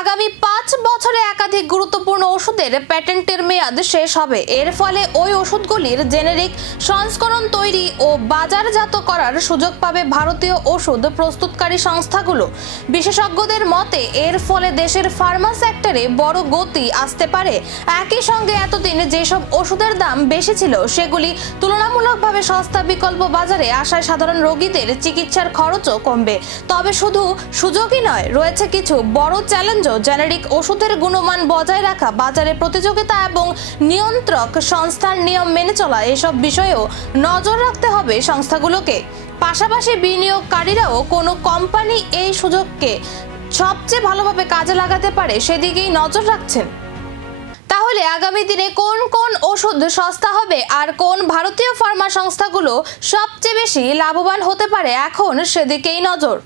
আগামী 5 বছরে একাধিক গুরুত্বপূর্ণ ওষুধের প্যাটেন্টের মেয়াদ শেষ হবে। এর ফলে ওই ওষুধগুলির জেনেরিক সংস্করণ তৈরি ও বাজারজাত করার সুযোগ পাবে ভারতীয় ওষুধ প্রস্তুতকারী সংস্থাগুলো। বিশেষজ্ঞদের মতে এর ফলে দেশের ফার্মা সেক্টরে বড় গতি আসতে পারে। একই সঙ্গে এতদিন যেসব ওষুধের দাম বেশি ছিল সেগুলি তুলনামূলকভাবে সস্তা বিকল্প বাজারে আসায় সাধারণ রোগীদের চিকিৎসার খরচও কমবে। তবে শুধু সুযোগই নয়, রয়েছে কিছু বড় চ্যালেঞ্জ। জেনেরিক ওষুধের গুণমান বজায় রাখা, বাজারে প্রতিযোগিতা এবং নিয়ন্ত্রক সংস্থার নিয়ম মেনে চলা, এসব বিষয়েও নজর রাখতে হবে সংস্থাগুলোকে। পাশাপাশি বিনিয়োগকারীরাও কোনো কোম্পানি এই সুযোগকে সবচেয়ে ভালোভাবে কাজে লাগাতে পারে সেদিকেই নজর রাখছেন। তাহলে আগামী দিনে কোন কোন ওষুধ সস্তা হবে আর কোন ভারতীয় ফার্মা সংস্থাগুলো সবচেয়ে বেশি লাভবান হতে পারে, এখন সেদিকেই নজর।